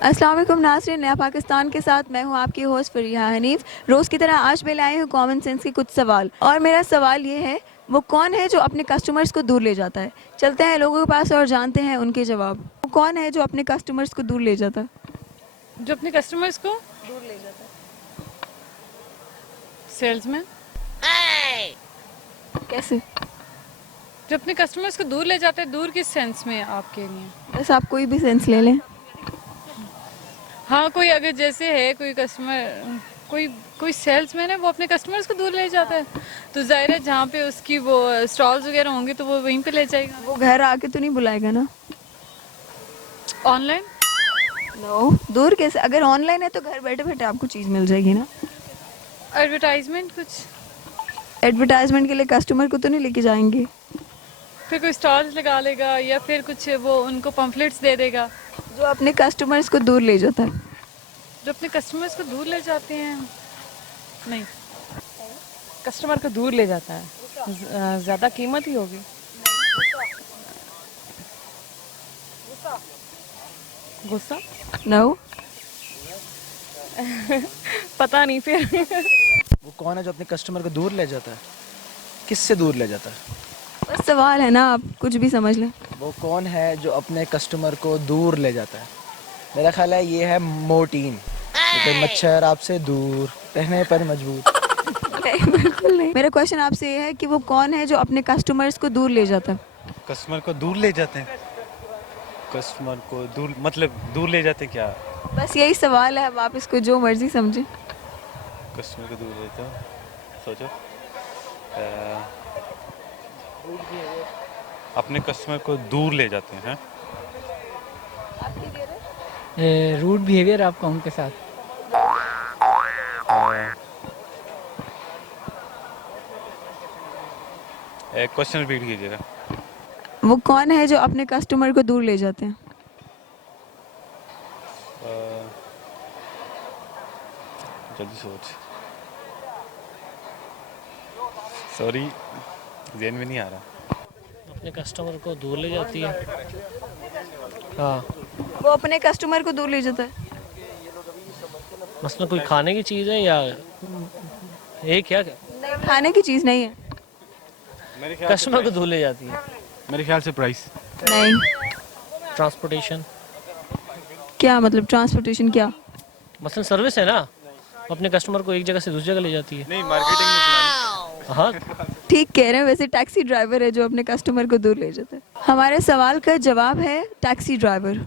अस्सलाम वालेकुम नाज़रीन, नया पाकिस्तान के साथ मैं हूं आपकी होस्ट फरीहा हनीफ। रोज़ की तरह आज मैं लाई हूं कॉमन सेंस के कुछ सवाल, और मेरा सवाल ये है, वो कौन है जो अपने कस्टमर्स को दूर ले जाता है? चलते हैं लोगों के पास और जानते हैं उनके जवाब। वो कौन है जो अपने कस्टमर्स को दूर ले जाता है? जो अपने कस्टमर्स को दूर ले जाता है। सेल्समैन। कैसे? जो अपने कस्टमर्स को दूर ले जाते हैं, दूर किस सेंस में आपके लिए? बस आप कोई भी सेंस ले लें। हाँ, कोई अगर जैसे है कोई कस्टमर, कोई कोई सेल्समैन है, वो अपने कस्टमर्स को दूर ले जाता है, तो जाहिर है जहाँ पे उसकी वो स्टॉल्स वगैरह होंगे तो वो वहीं पे ले जाएगा। वो घर आके तो नहीं बुलाएगा ना? ऑनलाइन। नो, दूर कैसे? अगर ऑनलाइन है तो घर बैठे बैठे आपको चीज़ मिल जाएगी ना। एडवर्टाइजमेंट कुछ, एडवर्टाइजमेंट के लिए कस्टमर को तो नहीं लेके जाएंगे। फिर कोई स्टॉल्स लगा लेगा या फिर कुछ वो उनको पम्फलेट्स दे देगा। जो अपने कस्टमर्स को दूर ले जाता है। जो अपने कस्टमर्स को दूर ले जाते हैं, नहीं। कस्टमर को दूर ले जाता है, ज़्यादा कीमत ही होगी। गुस्सा। नो। पता नहीं फिर। वो कौन है जो अपने कस्टमर को दूर ले जाता है? किससे दूर ले जाता है? बस सवाल है ना, आप कुछ भी समझ लें। वो कौन है जो अपने कस्टमर को दूर ले जाता है? मेरा ख्याल है ये है मोर्टीन, तो मच्छर आपसे दूर रहने पर मजबूर। नहीं, बिल्कुल नहीं। मेरा क्वेश्चन आपसे ये है कि वो कौन है जो अपने कस्टमर्स को दूर ले जाता है? कस्टमर को दूर ले जाते हैं। कस्टमर को दूर मतलब दूर ले जाते हैं क्या? बस यही सवाल है, अब आप इसको जो मर्जी समझें। कस्टमर को दूर लेते हो, सोचो। अपने कस्टमर को दूर ले जाते हैं। रूड बिहेवियर आपका उनके साथ। एक क्वेश्चन रिपीट कीजिएगा। वो कौन है जो अपने कस्टमर को दूर ले जाते हैं? जल्दी सोच। सॉरी, ज़हन में नहीं आ रहा। अपने कस्टमर को दूर ले जाती है। हाँ, वो अपने कस्टमर को दूर ले जाता है। मसलन कोई खाने की चीज़ है या ये क्या नहीं, खाने की चीज़ नहीं है। कस्टमर को दूर ले जाती है? मेरे ख्याल से प्राइस। नहीं। ट्रांसपोर्टेशन। क्या मतलब ट्रांसपोर्टेशन? क्या मसलन सर्विस है ना, अपने कस्टमर को एक जगह से दूसरी जगह ले जाती है। नहीं, मार्केटिंग में सुना। हाँ, ठीक कह रहे हैं। वैसे टैक्सी ड्राइवर है जो अपने कस्टमर को दूर ले जाता है। हमारे सवाल का जवाब है टैक्सी ड्राइवर।